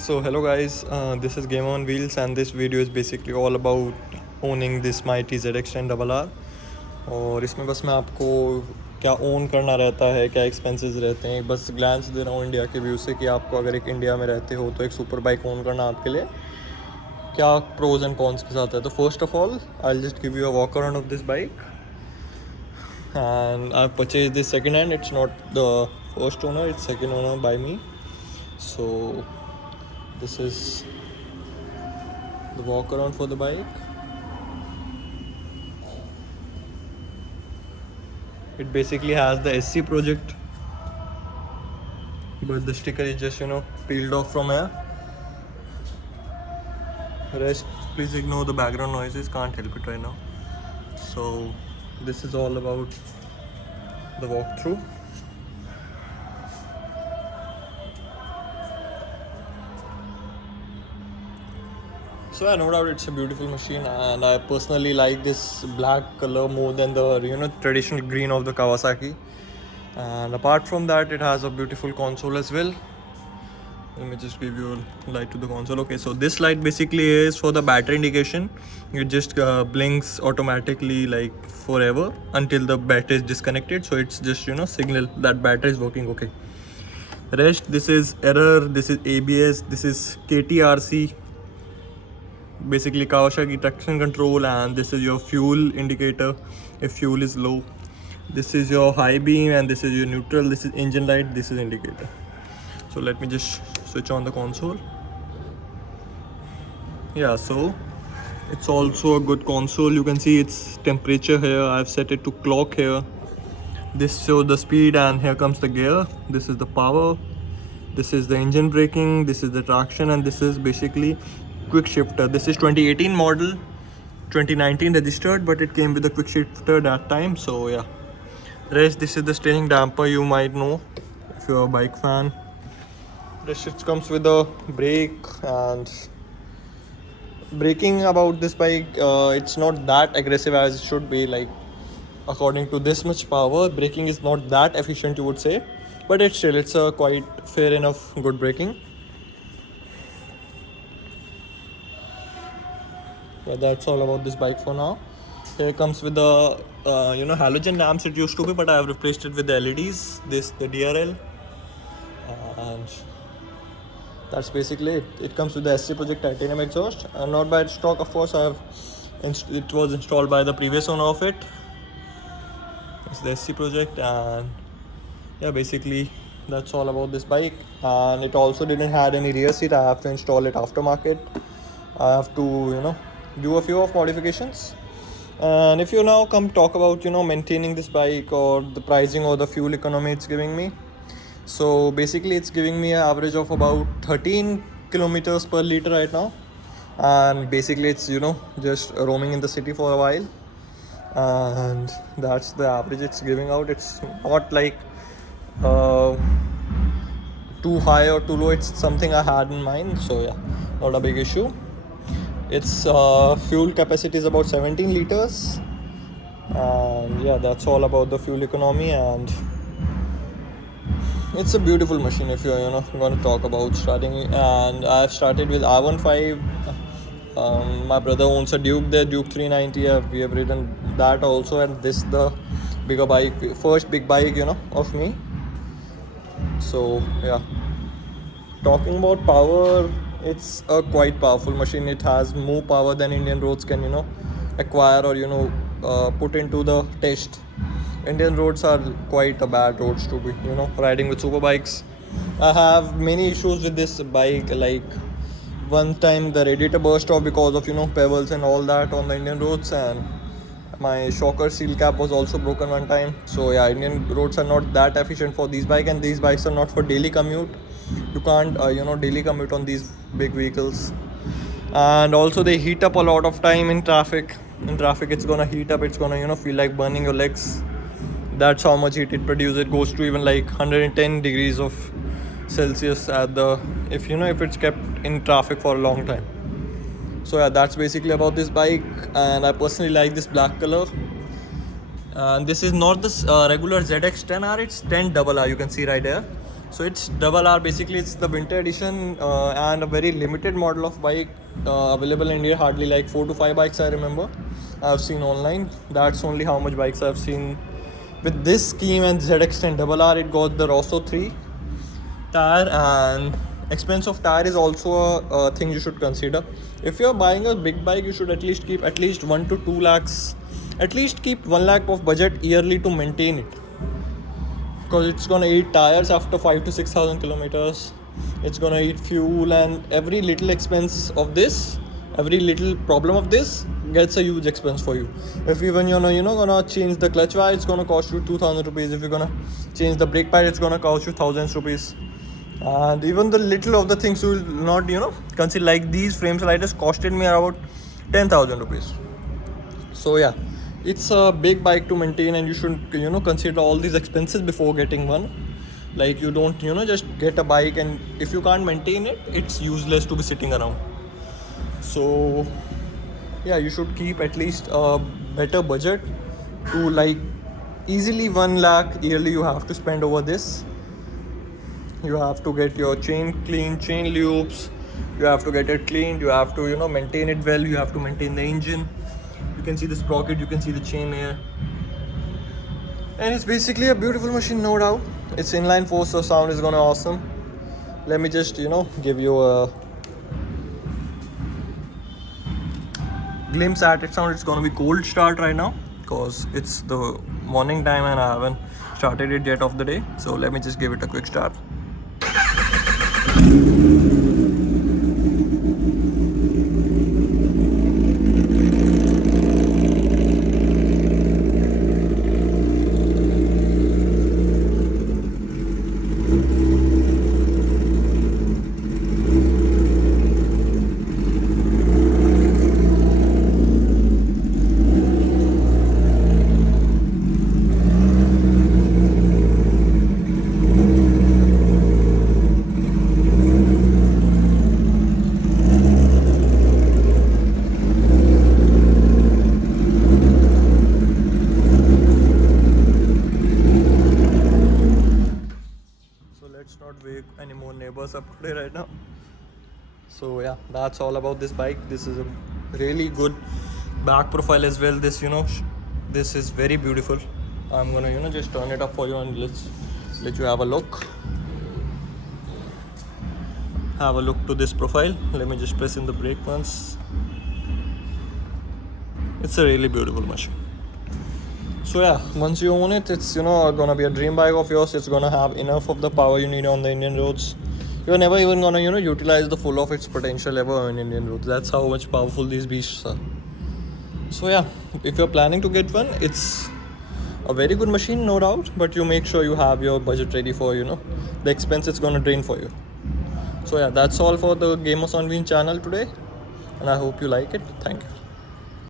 So hello guys, this is Game on Wheels and this video is basically all about owning this mighty ZX10RR। और इसमें बस मैं आपको क्या own करना रहता है, क्या एक्सपेंसेस रहते हैं, बस ग्लैंस दे रहा हूँ इंडिया के व्यू से कि आपको अगर एक इंडिया में रहते हो तो एक सुपर बाइक ओन करना आपके लिए क्या प्रोज एंड कॉन्स के साथ है। तो first of all I will just give you a walk around of this bike and I've purchased this second hand. It's not the first owner, it's second owner by me. So this is the walk around for the bike. It basically has the SC project, but the sticker is just peeled off from here. Rest, please ignore the background noises, can't help it right now. So this is all about the walkthrough. So yeah, no doubt it's a beautiful machine, and I personally like this black color more than the traditional green of the Kawasaki. And apart from that, it has a beautiful console as well. Let me just give you a light to the console. Okay, so this light basically is for the battery indication. It just blinks automatically like forever until the battery is disconnected. So it's just signal that battery is working okay. Rest, this is error, this is ABS, this is KTRC, basically Kawasaki traction control, and this is your fuel indicator if fuel is low. This is your high beam and this is your neutral. This is engine light, this is indicator. So let me just switch on the console. Yeah, so it's also a good console. You can see its temperature here. I've set it to clock here. This shows the speed and here comes the gear. This is the power. This is the engine braking. This is the traction, and this is basically quick shifter. This is 2018 model, 2019 registered, but it came with a quick shifter that time. So yeah. Rest, this is the steering damper, you might know if you're a bike fan. This shit comes with a brake, and braking about this bike, it's not that aggressive as it should be. Like according to this much power, braking is not that efficient, you would say, but it's a quite fair enough good braking. Yeah, that's all about this bike for now. Here comes with the halogen lamps it used to be, but I have replaced it with the LEDs. This the DRL, and that's basically it. It comes with the SC Project titanium exhaust, not by stock, of course. It was installed by the previous owner of it. It's the SC Project, and yeah, basically that's all about this bike. And it also didn't have any rear seat. I have to install it aftermarket. I have to do a few of modifications. And if you now come talk about maintaining this bike or the pricing or the fuel economy it's giving me, so basically it's giving me an average of about 13 kilometers per liter right now, and basically it's just roaming in the city for a while, and that's the average it's giving out. It's not like too high or too low. It's something I had in mind, so yeah, not a big issue. Its fuel capacity is about 17 liters, and yeah, that's all about the fuel economy. And it's a beautiful machine if you're going to talk about starting. And I've started with R15. My brother owns a Duke there, Duke 390. We have ridden that also, and this the bigger bike, first big bike of me. So yeah, talking about power, it's a quite powerful machine. It has more power than Indian roads can acquire or put into the test. Indian roads are quite a bad roads to be riding with super bikes. I have many issues with this bike. Like one time the radiator burst off because of pebbles and all that on the Indian roads, and my shocker seal cap was also broken one time. So yeah, Indian roads are not that efficient for these bikes, and these bikes are not for daily commute. You can't daily commute on these big vehicles. And also they heat up a lot of time in traffic. It's gonna heat up. It's gonna feel like burning your legs. That's how much heat it produces. It goes to even like 110 degrees of Celsius at the if it's kept in traffic for a long time. So yeah, that's basically about this bike, and I personally like this black color. And this is not this regular ZX10R, it's 10RR, you can see right there. So it's double R. Basically, it's the winter edition and a very limited model of bike available in India. Hardly like 4 to 5 bikes I remember I've seen online. That's only how much bikes I've seen with this scheme. And ZX10RR, it got the Rosso 3 tire, and expense of tire is also a thing you should consider. If you're buying a big bike, you should at least keep at least 1 to 2 lakhs, at least keep 1 lakh of budget yearly to maintain it, because it's gonna eat tires after 5 to 6,000 kilometers. It's gonna eat fuel, and every little expense of this, every little problem of this gets a huge expense for you. If even you're gonna change the clutch wire, it's gonna cost you 2,000 rupees. If you're gonna change the brake pad, it's gonna cost you thousands rupees. And even the little of the things you will not consider, like these frame sliders costed me about 10,000 rupees. So yeah, it's a big bike to maintain, and you should consider all these expenses before getting one. Like, you don't just get a bike, and if you can't maintain it, it's useless to be sitting around. So yeah, you should keep at least a better budget to, like, easily 1 lakh yearly you have to spend over this. You have to get your chain clean, chain loops, you have to get it cleaned, you have to maintain it well, you have to maintain the engine. You can see the sprocket, you can see the chain here, and it's basically a beautiful machine, no doubt. It's inline 4, so sound is gonna awesome. Let me just give you a glimpse at its sound. It's gonna be cold start right now because it's the morning time and I haven't started it yet of the day. So let me just give it a quick start. Let's not wake any more neighbors up today right now. So yeah, that's all about this bike. This is a really good back profile as well. This this is very beautiful. I'm gonna just turn it up for you and let you have a look. Have a look to this profile. Let me just press in the brake once. It's a really beautiful machine. So yeah, once you own it, it's gonna be a dream bike of yours. It's gonna have enough of the power you need on the Indian roads. You're never even gonna utilize the full of its potential ever on Indian roads. That's how much powerful these beasts are. So yeah, if you're planning to get one, it's a very good machine, no doubt, but you make sure you have your budget ready for the expense it's gonna drain for you. So yeah, that's all for the Gamers on Wheels channel today, and I hope you like it. Thank you.